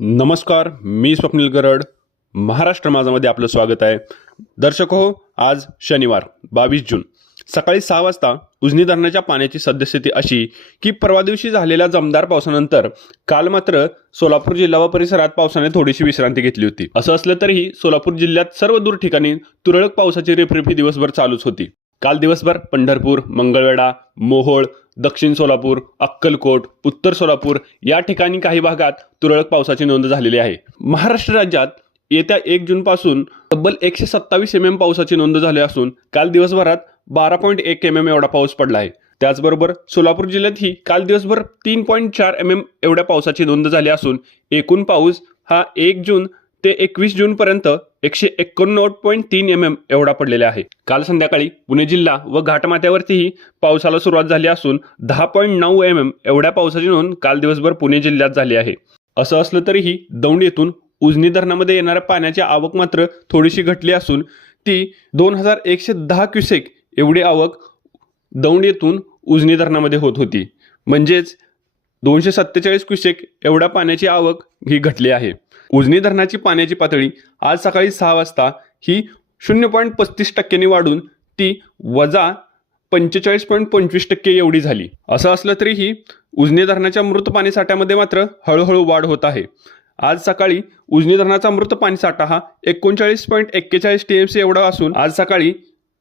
नमस्कार मी स्वप्नील गरड. महाराष्ट्र माझामध्ये आपलं स्वागत आहे. दर्शक हो आज शनिवार बावीस जून. सकाळी सहा वाजता उजनी धरणाच्या पाण्याची सद्यस्थिती अशी की परवा दिवशी झालेल्या जमदार पावसानंतर काल मात्र सोलापूर जिल्हा व परिसरात पावसाने थोडीशी विश्रांती घेतली होती. असं असलं तरीही सोलापूर जिल्ह्यात सर्व दूर ठिकाणी तुरळक पावसाची रेपरेपी दिवसभर चालूच होती. काल दिवसभर पंढरपूर मंगळवेढा मोहोळ दक्षिण सोलापूर अक्कलकोट उत्तर सोलापूर या ठिकाणी काही भागात तुरळक पावसाची नोंद झालेली आहे. महाराष्ट्र राज्यात येत्या एक जून पासून तब्बल एकशे सत्तावीस एम एम पावसाची नोंद झाली असून काल दिवसभरात बारा पॉईंट एक एम एम एवढा पाऊस पडला आहे. त्याचबरोबर सोलापूर जिल्ह्यातही काल दिवसभर तीन पॉईंट चार एम एम एवढ्या पावसाची नोंद झाली असून एकूण पाऊस हा एक जून ते एकवीस जून पर्यंत एकशे एकोणनव्वद पॉईंट तीन एम एम एवढा पडलेला आहे. काल संध्याकाळी पुणे जिल्हा व घाटमाथ्यावरतीही पावसाला सुरुवात झाली असून दहा पॉईंट नऊ एम एम एवढ्या पावसाची नोंद काल दिवसभर पुणे जिल्ह्यात झाली आहे. असं असलं तरीही दौंड येथून उजनी धरणामध्ये येणाऱ्या पाण्याची आवक मात्र थोडीशी घटली असून ती दोन हजार एकशे दहा क्युसेक एवढी आवक दौंड येथून उजनी धरणामध्ये होत होती. म्हणजेच दोनशे सत्तेचाळीस क्युसेक एवढ्या पाण्याची आवक ही घटली आहे. उजनी धरणाची पाण्याची पातळी आज सकाळी सहा वाजता ही शून्य पॉईंट पस्तीस टक्क्यांनी वाढून ती वजा पंचेचाळीस पॉईंट पंचवीस टक्के एवढी झाली. असं असलं तरीही उजनी धरणाच्या मृत पाणीसाठ्यामध्ये मात्र हळूहळू वाढ होत आहे. आज सकाळी उजनी धरणाचा मृत पाणीसाठा हा एकोणचाळीस पॉईंट एक्केचाळीस टी एम सी एवढा असून आज सकाळी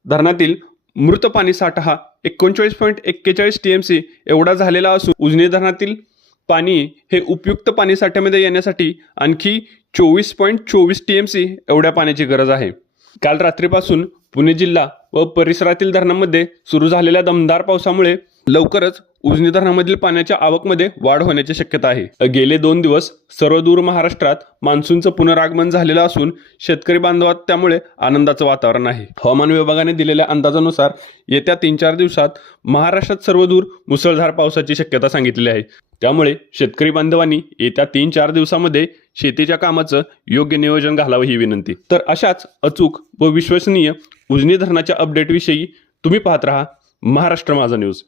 धरणातील मृत पाणीसाठा हा एकोणचाळीस पॉईंट एक्केचाळीस टी एम सी एवढा झालेला असून उजनी धरणातील पाणी हे उपयुक्त पाणी साठ्यामध्ये येण्यासाठी आणखी चोवीस पॉईंट चोवीस टी एम सी एवढ्या पाण्याची गरज आहे. काल रात्रीपासून पुणे जिल्हा व परिसरातील धरणांमध्ये सुरू झालेल्या दमदार पावसामुळे लवकरच उजनी धरणामधील पाण्याच्या आवकमध्ये वाढ होण्याची शक्यता आहे. गेले दोन दिवस सर्वदूर महाराष्ट्रात मान्सूनचं पुनरागमन झालेलं असून शेतकरी बांधवात त्यामुळे आनंदाचं वातावरण आहे. हवामान विभागाने दिलेल्या अंदाजानुसार येत्या तीन चार दिवसात महाराष्ट्रात सर्वदूर मुसळधार पावसाची शक्यता सांगितली आहे. त्यामुळे शेतकरी बांधवांनी येत्या तीन चार दिवसामध्ये शेतीच्या कामाचं योग्य नियोजन घालावं ही विनंती. तर अशाच अचूक व विश्वसनीय उजनी धरणाच्या अपडेटविषयी तुम्ही पाहत राहा महाराष्ट्र माझा न्यूज